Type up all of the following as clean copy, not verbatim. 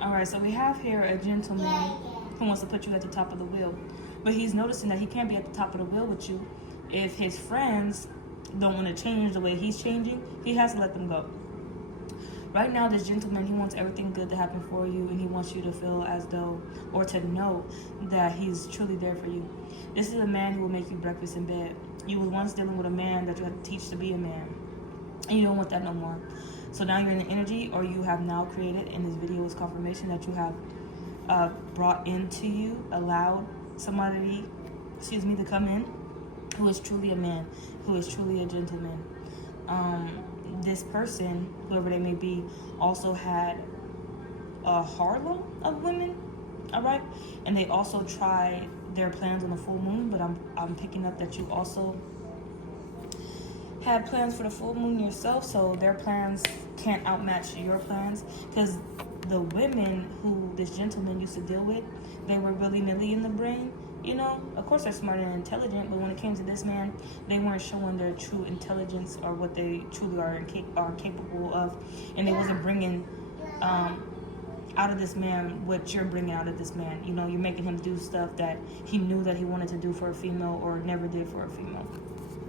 All right, so we have here a gentleman who wants to put you at the top of the wheel, but he's noticing that he can't be at the top of the wheel with you if his friends don't want to change the way he's changing. He has to let them go. Right now, this gentleman, he wants everything good to happen for you, and he wants you to feel as though, or to know that he's truly there for you. This is a man who will make you breakfast in bed. You was once dealing with a man that you had to teach to be a man, and you don't want that no more. So now you're in the energy, or you have now created, and this video is confirmation that you have brought into you, allowed somebody, to come in, who is truly a man, who is truly a gentleman. This person, whoever they may be, also had a Harlem of women, all right? And they also tried their plans on the full moon, but I'm picking up that you also had plans for the full moon yourself, so their plans can't outmatch your plans, because the women who this gentleman used to deal with, they were willy-nilly in the brain. You know, of course they're smart and intelligent, but when it came to this man, they weren't showing their true intelligence or what they truly are capable of, and they wasn't bringing out of this man what you're bringing out of this man. You know, you're making him do stuff that he knew that he wanted to do for a female or never did for a female.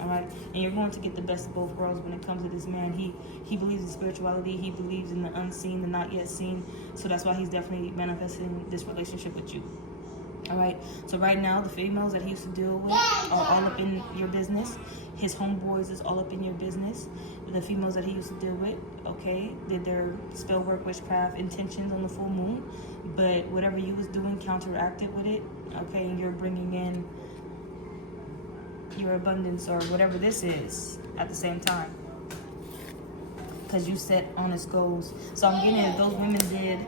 All right, and you're going to get the best of both worlds when it comes to this man. He believes in spirituality. He believes in the unseen, the not yet seen. So that's why he's definitely manifesting this relationship with you. All right, so right now the females that he used to deal with are all up in your business. His homeboys is all up in your business. The females that he used to deal with, okay, did their spell work, witchcraft intentions on the full moon, but whatever you was doing counteracted with it, okay, and you're bringing in your abundance or whatever this is at the same time, because you set honest goals. So I'm getting if those women did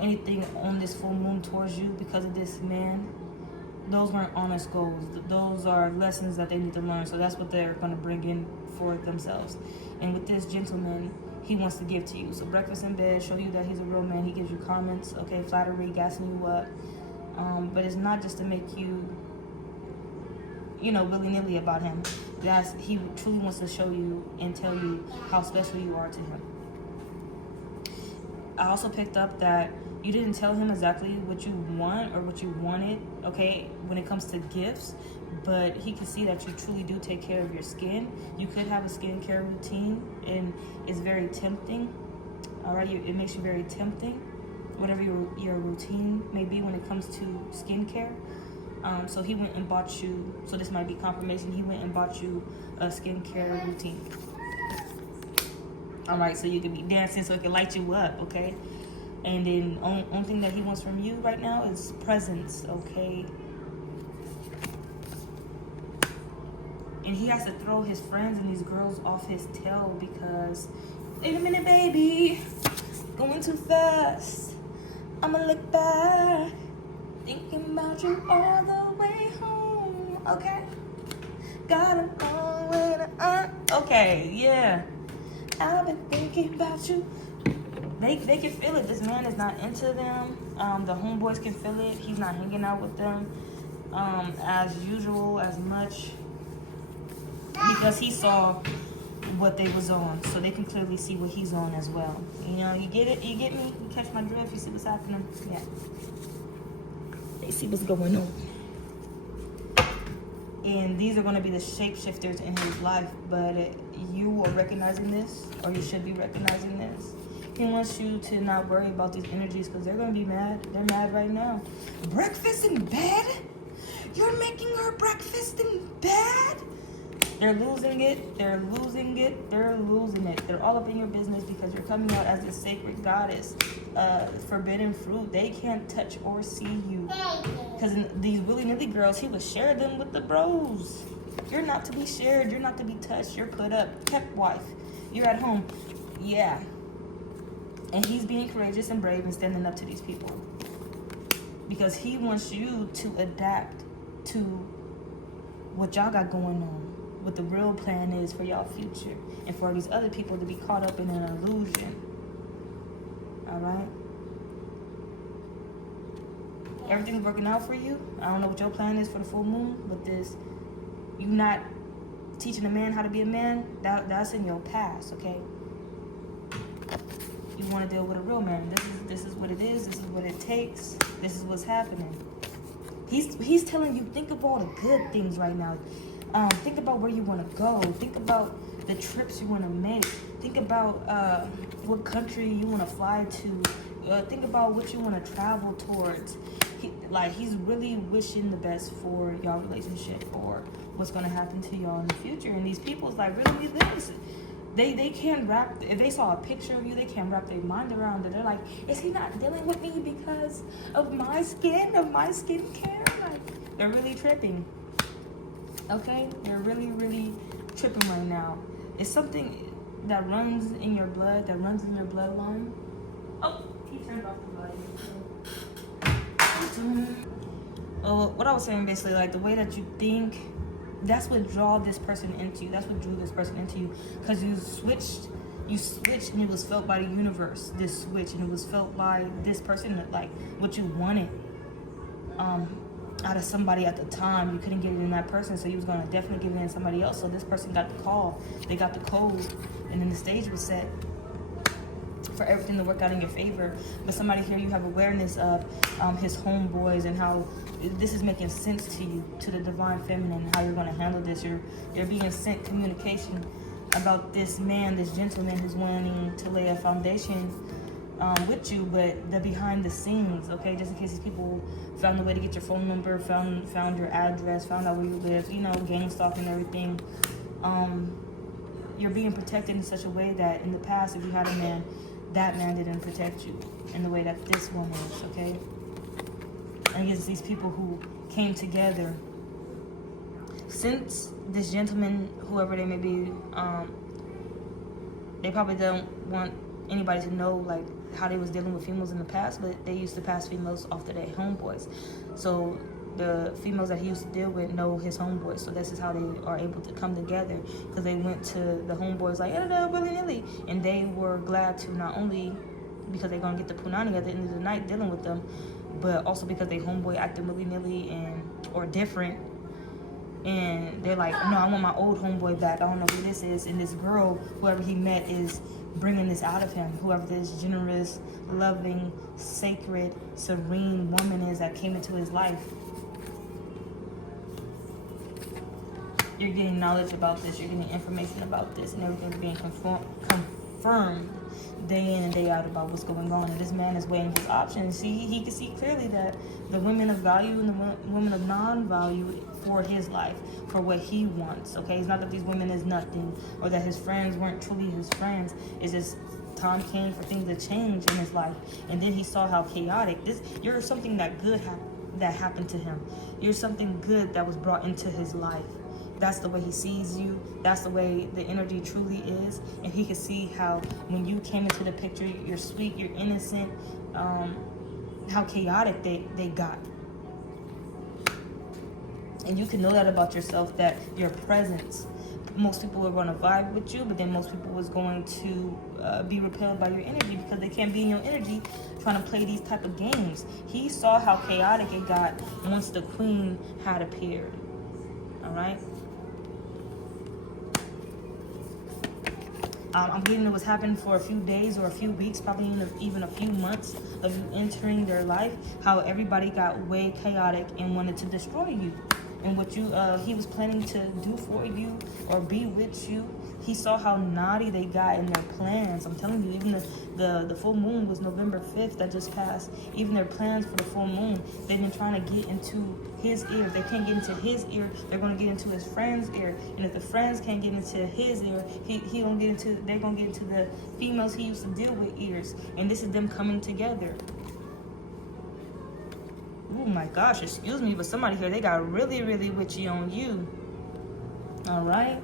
anything on this full moon towards you because of this man, those weren't honest goals. Those are lessons that they need to learn. So that's what they're going to bring in for themselves. And with this gentleman, he wants to give to you. So breakfast in bed, show you that he's a real man. He gives you comments, okay, flattery, gassing you up. But it's not just to make you, you know, willy-nilly about him. He truly wants to show you and tell you how special you are to him. I also picked up that you didn't tell him exactly what you want or what you wanted, okay, when it comes to gifts, but he can see that you truly do take care of your skin. You could have a skincare routine, and it's very tempting, all right? It makes you very tempting, whatever your routine may be when it comes to skincare. So he went and bought you, so this might be confirmation, he went and bought you a skincare routine. All right, so you can be dancing so it can light you up, okay? And then only thing that he wants from you right now is presence, okay? And he has to throw his friends and these girls off his tail because, wait a minute, baby, going too fast. I'ma look back, thinking about you all the way home, okay? Got a long way to okay, yeah. I've been thinking about you. They can feel it. This man is not into them. The homeboys can feel it. He's not hanging out with them as usual, as much, because he saw what they was on, so they can clearly see what he's on as well. You know, you get it? You get me? You catch my drift? You see what's happening? Yeah. They see what's going on. And these are going to be the shapeshifters in his life, but you are recognizing this, or you should be recognizing this. He wants you to not worry about these energies because they're going to be mad. They're mad right now. Breakfast in bed? You're making her breakfast in bed? They're losing it. They're losing it. They're losing it. They're all up in your business because you're coming out as this sacred goddess. Forbidden fruit. They can't touch or see you. Because these willy-nilly girls, he would share them with the bros. You're not to be shared. You're not to be touched. You're put up. Kept wife. You're at home. Yeah. And he's being courageous and brave and standing up to these people. Because he wants you to adapt to what y'all got going on. What the real plan is for y'all future. And for these other people to be caught up in an illusion. Alright? Everything's working out for you. I don't know what your plan is for the full moon. But this, you not teaching a man how to be a man, that's in your past, okay? you want to deal with a real man. This is what it is. This is what it takes. This is what's happening. He's telling you, think of all the good things right now. Think about where you want to go. Think about the trips you want to make. Think about what country you want to fly to. Think about what you want to travel towards. He's really wishing the best for y'all relationship or what's going to happen to y'all in the future. And these people's like, really this. They can't wrap, if they saw a picture of you, they can't wrap their mind around it. They're like, is he not dealing with me because of my skin, of my skincare? Like, they're really tripping. Okay? They're really, really tripping right now. It's something that runs in your blood, that runs in your bloodline. Oh, he turned off the light. What I was saying basically, like the way that you think, that's what drew this person into you. That's what drew this person into you. Because you switched and it was felt by the universe, this switch, and it was felt by this person that like what you wanted out of somebody at the time. You couldn't get it in that person, so you was gonna definitely get it in somebody else. So this person got the call, they got the code, and then the stage was set for everything to work out in your favor. But somebody here, you have awareness of his homeboys and how this is making sense to you, to the divine feminine, how you're going to handle this. You're being sent communication about this man, this gentleman who's wanting to lay a foundation with you, but the behind the scenes, okay? Just in case these people found a way to get your phone number, found your address, found out where you live, you know, gang stalking and everything. You're being protected in such a way that in the past, if you had a man, that man didn't protect you in the way that this one is, okay? And it's these people who came together. Since this gentleman, whoever they may be, they probably don't want anybody to know like how they was dealing with females in the past, but they used to pass females off to their homeboys. So the females that he used to deal with know his homeboys, so this is how they are able to come together, because they went to the homeboys like, willy-nilly, and they were glad to, not only because they're gonna get the punani at the end of the night dealing with them, but also because they homeboy acting willy-nilly or different, and they're like, no, I want my old homeboy back. I don't know who this is. And this girl, whoever he met, is bringing this out of him. Whoever this generous, loving, sacred, serene woman is that came into his life. You're getting knowledge about this. You're getting information about this, and everything's being confirmed day in and day out about what's going on. And this man is weighing his options. See, he can see clearly that the women of value and the women of non-value for his life, for what he wants, okay? It's not that these women is nothing, or that his friends weren't truly his friends. It's just time came for things to change in his life. And then he saw how chaotic you're something that good that happened to him. You're something good that was brought into his life. That's the way he sees you. That's the way the energy truly is. And he can see how when you came into the picture, you're sweet, you're innocent, how chaotic they got. And you can know that about yourself, that your presence, most people are going to vibe with you, but then most people was going to be repelled by your energy, because they can't be in your energy trying to play these type of games. He saw how chaotic it got once the queen had appeared. All right? I'm getting it was happening for a few days or a few weeks, probably even a few months of you entering their life, how everybody got way chaotic and wanted to destroy you. And what he was planning to do for you or be with you, he saw how naughty they got in their plans. I'm telling you, even the full moon was November 5th that just passed. Even their plans for the full moon, they've been trying to get into his ear. If they can't get into his ear, they're going to get into his friend's ear. And if the friends can't get into his ear, they're going to get into the females he used to deal with ears. And this is them coming together. Oh my gosh, excuse me, but somebody here, they got really, really witchy on you. All right?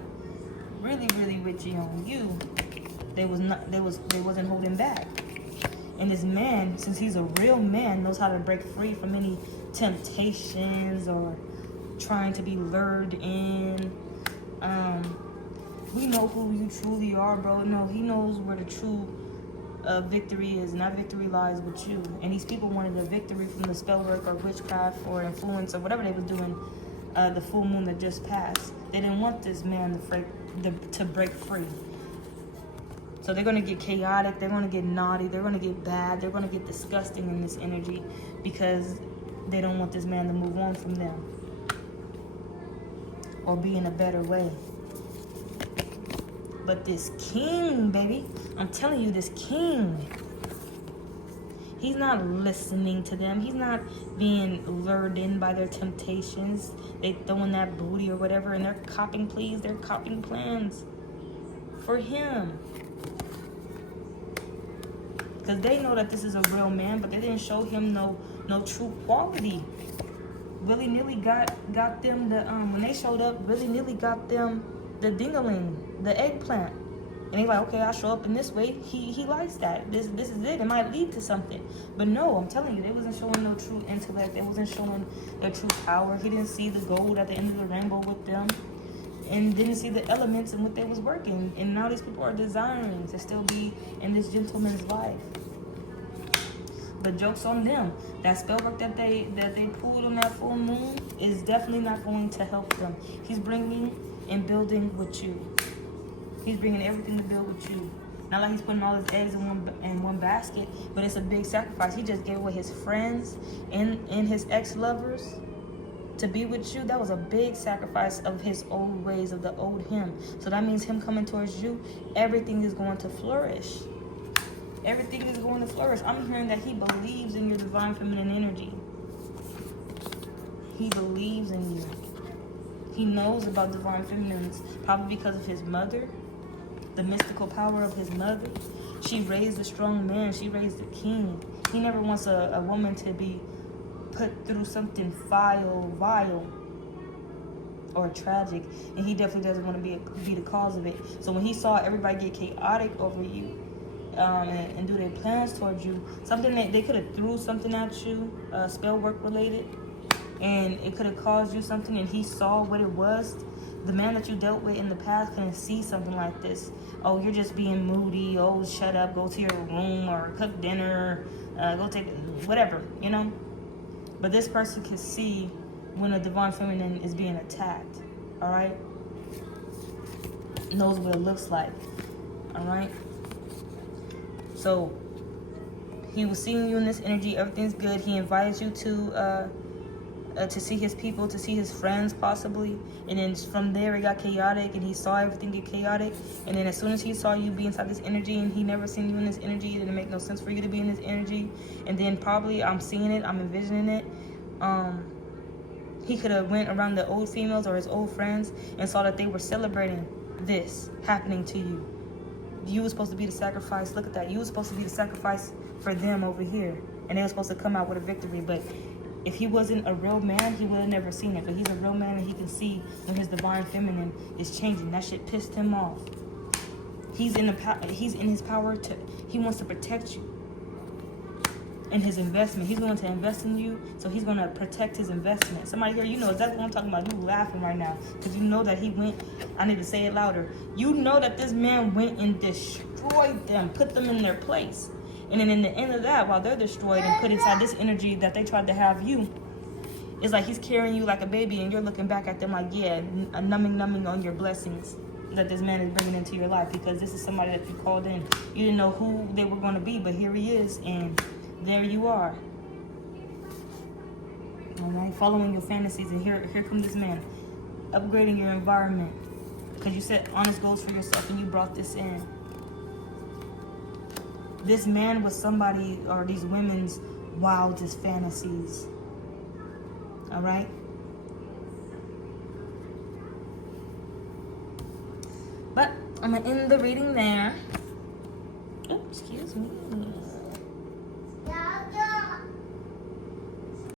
Really, really witchy on you. They wasn't holding back. And this man, since he's a real man, knows how to break free from any temptations or trying to be lured in. We know who you truly are, bro. No, he knows where the true victory is, and that victory lies with you. And these people wanted a victory from the spell work or witchcraft or influence or whatever they was doing the full moon that just passed. They didn't want this man to break free. So they're going to get chaotic, they're going to get naughty, they're going to get bad, they're going to get disgusting in this energy because they don't want this man to move on from them or be in a better way. But this king, baby, I'm telling you, this king, he's not listening to them. He's not being lured in by their temptations. They throwing that booty or whatever, and they're copping pleas, they're copping plans for him. Because they know that this is a real man, but they didn't show him no true quality. Willy-nilly got them the when they showed up, willy-nilly got them the dingaling, the eggplant. And he's like, okay, I'll show up in this way. He likes that. This is it. It might lead to something. But no, I'm telling you, they wasn't showing no true intellect. They wasn't showing their true power. He didn't see the gold at the end of the rainbow with them. And didn't see the elements in what they was working. And now these people are desiring to still be in this gentleman's life. But joke's on them. That spell work that they pulled on that full moon is definitely not going to help them. He's bringing and building with you. He's bringing everything to build with you. Not like he's putting all his eggs in one basket, but it's a big sacrifice. He just gave away his friends and his ex-lovers to be with you. That was a big sacrifice of his old ways, of the old him. So that means him coming towards you, everything is going to flourish. Everything is going to flourish. I'm hearing that he believes in your divine feminine energy. He believes in you. He knows about divine feminines, probably because of his mother, the mystical power of his mother. She raised a strong man. She raised a king. He never wants a woman to be put through something vile, or tragic, and he definitely doesn't want to be the cause of it. So when he saw everybody get chaotic over you, and do their plans towards you, something that they could have threw something at you, spell work related, and it could have caused you something, and he saw what it was. The man that you dealt with in the past couldn't see something like this. Oh, you're just being moody. Oh, shut up. Go to your room or cook dinner. Go take whatever, you know. But this person can see when a divine feminine is being attacked. All right. Knows what it looks like. All right. So he was seeing you in this energy. Everything's good. He invited you to see his people, to see his friends possibly. And then from there it got chaotic, and he saw everything get chaotic. And then as soon as he saw you be inside this energy, and he never seen you in this energy, it didn't make no sense for you to be in this energy. And then probably, I'm seeing it, I'm envisioning it, he could have went around the old females or his old friends and saw that they were celebrating this happening to you. You were supposed to be the sacrifice. Look at that. You were supposed to be the sacrifice for them over here. And they were supposed to come out with a victory. But if he wasn't a real man, he would have never seen it. But he's a real man, and he can see when his divine feminine is changing. That shit pissed him off. He's in his power to. He wants to protect you. And his investment. He's going to invest in you, so he's going to protect his investment. Somebody here, you know exactly what I'm talking about. You laughing right now because you know that he went. I need to say it louder. You know that this man went and destroyed them, put them in their place. And then in the end of that, while they're destroyed and put inside this energy that they tried to have you, it's like he's carrying you like a baby, and you're looking back at them like, yeah, numbing on your blessings that this man is bringing into your life, because this is somebody that you called in. You didn't know who they were going to be, but here he is, and there you are. All right, following your fantasies, and here comes this man, upgrading your environment, because you set honest goals for yourself, and you brought this in. This man was somebody, or these women's wildest fantasies. All right. But I'm gonna end the reading there. Oh, excuse me.